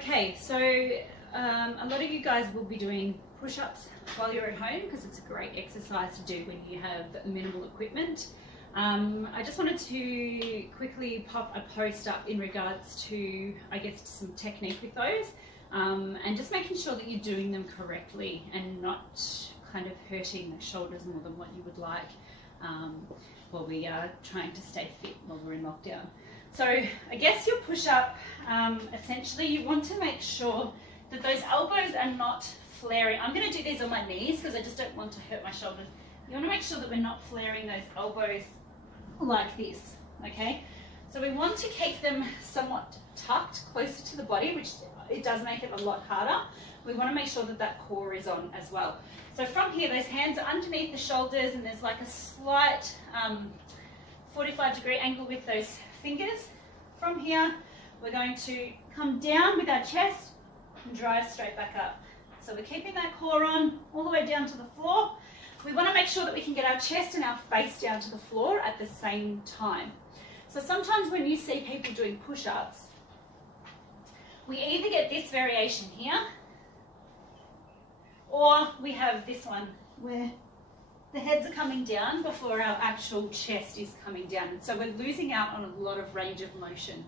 Okay, so a lot of you guys will be doing push-ups while you're at home because it's a great exercise to do when you have minimal equipment. I just wanted to quickly pop a post up in regards to, I guess, some technique with those and just making sure that you're doing them correctly and not kind of hurting the shoulders more than what you would like while we are trying to stay fit while we're in lockdown. So I guess your push-up, essentially you want to make sure that those elbows are not flaring. I'm going to do these on my knees because I just don't want to hurt my shoulders. You want to make sure that we're not flaring those elbows like this, okay? So we want to keep them somewhat tucked closer to the body, which it does make it a lot harder. We want to make sure that that core is on as well. So from here, those hands are underneath the shoulders and there's like a slight 45-degree angle with those fingers. From here, we're going to come down with our chest and drive straight back up. So we're keeping that core on all the way down to the floor. We want to make sure that we can get our chest and our face down to the floor at the same time. So sometimes when you see people doing push-ups, we either get this variation here, or we have this one where the heads are coming down before our actual chest is coming down. And so we're losing out on a lot of range of motion.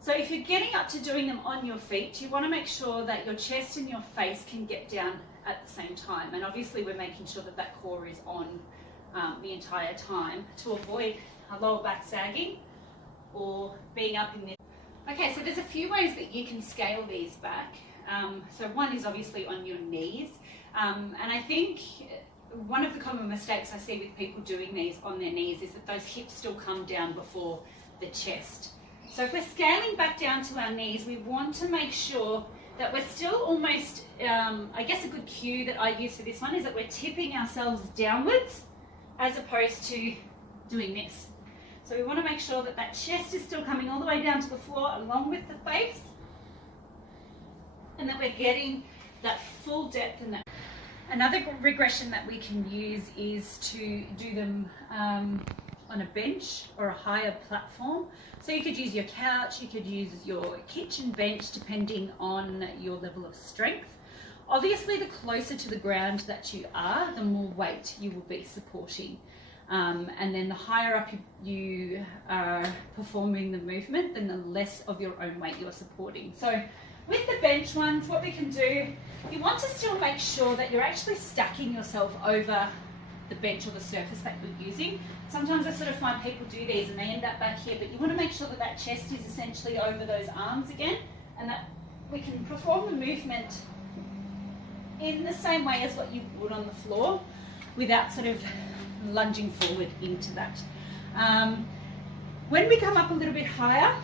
So if you're getting up to doing them on your feet, you want to make sure that your chest and your face can get down at the same time. And obviously we're making sure that that core is on the entire time to avoid a lower back sagging or being up in this. Okay, so there's a few ways that you can scale these back. So one is obviously on your knees. And I think one of the common mistakes I see with people doing these on their knees is that those hips still come down before the chest. So if we're scaling back down to our knees, we want to make sure that we're still almost, I guess a good cue that I use for this one is that we're tipping ourselves downwards as opposed to doing this. So we want to make sure that that chest is still coming all the way down to the floor along with the face, and that we're getting that full depth in that. Another regression that we can use is to do them on a bench or a higher platform. So you could use your couch, you could use your kitchen bench depending on your level of strength. Obviously the closer to the ground that you are, the more weight you will be supporting. And then the higher up you are performing the movement, then the less of your own weight you're supporting. So with the bench ones, what we can do, you want to still make sure that you're actually stacking yourself over the bench or the surface that you're using. Sometimes I sort of find people do these and they end up back here, but you want to make sure that that chest is essentially over those arms again, and that we can perform the movement in the same way as what you would on the floor without sort of lunging forward into that. When we come up a little bit higher,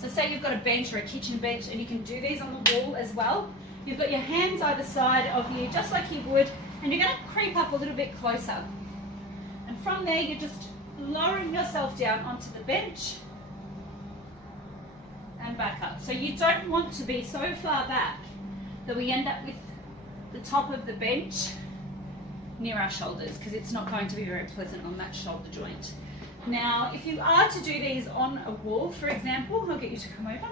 so say you've got a bench or a kitchen bench, and you can do these on the wall as well. You've got your hands either side of you, just like you would, and you're going to creep up a little bit closer. And from there, you're just lowering yourself down onto the bench and back up. So you don't want to be so far back that we end up with the top of the bench near our shoulders, because it's not going to be very pleasant on that shoulder joint. Now, if you are to do these on a wall, for example, I'll get you to come over.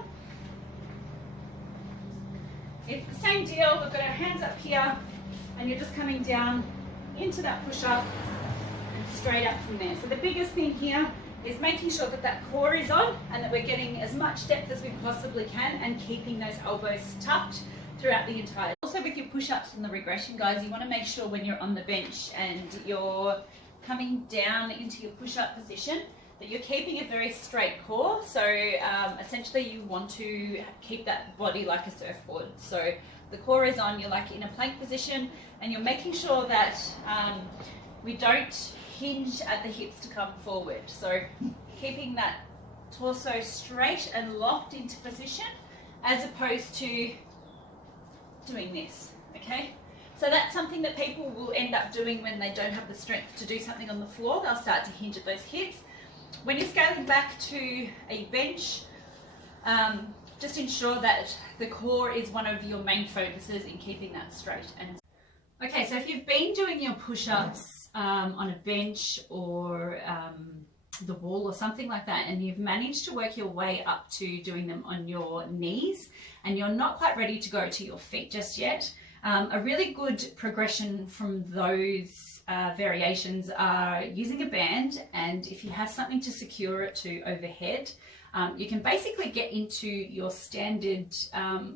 It's the same deal. We've got our hands up here, and you're just coming down into that push-up and straight up from there. So the biggest thing here is making sure that that core is on and that we're getting as much depth as we possibly can and keeping those elbows tucked throughout the entire. Also with your push-ups and the regression, guys, you want to make sure when you're on the bench and you're coming down into your push-up position that you're keeping a very straight core. So essentially you want to keep that body like a surfboard. So the core is on, you're like in a plank position, and you're making sure that we don't hinge at the hips to come forward. So keeping that torso straight and locked into position as opposed to doing this, okay? So that's something that people will end up doing when they don't have the strength to do something on the floor. They'll start to hinge at those hips. When you're scaling back to a bench, just ensure that the core is one of your main focuses in keeping that straight. And okay, so if you've been doing your push-ups on a bench or the wall or something like that, and you've managed to work your way up to doing them on your knees, and you're not quite ready to go to your feet just yet, a really good progression from those variations are using a band, and if you have something to secure it to overhead, you can basically get into your standard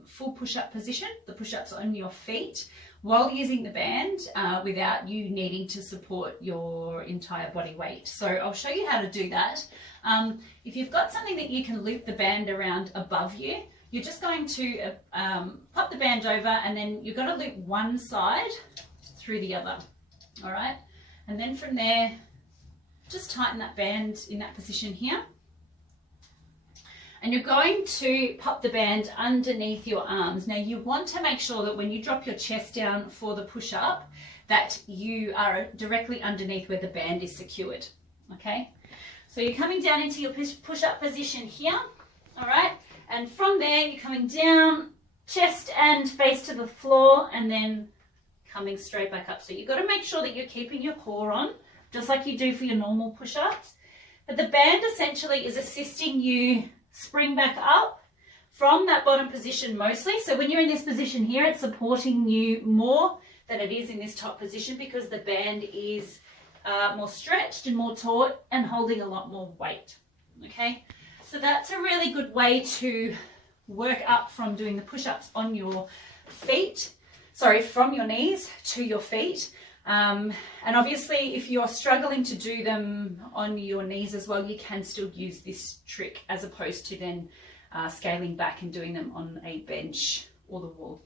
full push-up position, the push-ups on your feet, while using the band without you needing to support your entire body weight. So I'll show you how to do that. If you've got something that you can loop the band around above you, you're just going to pop the band over, and then you're going to loop one side through the other. All right, and then from there, just tighten that band in that position here. And you're going to pop the band underneath your arms. Now you want to make sure that when you drop your chest down for the push-up, that you are directly underneath where the band is secured, okay? So you're coming down into your push-up position here, all right? And from there, you're coming down, chest and face to the floor, and then coming straight back up. So you've got to make sure that you're keeping your core on, just like you do for your normal push-ups. But the band essentially is assisting you spring back up from that bottom position mostly. So when you're in this position here, it's supporting you more than it is in this top position, because the band is more stretched and more taut and holding a lot more weight, okay? So that's a really good way to work up from doing the push-ups on your feet, from your knees to your feet. And obviously if you're struggling to do them on your knees as well, you can still use this trick as opposed to then scaling back and doing them on a bench or the wall.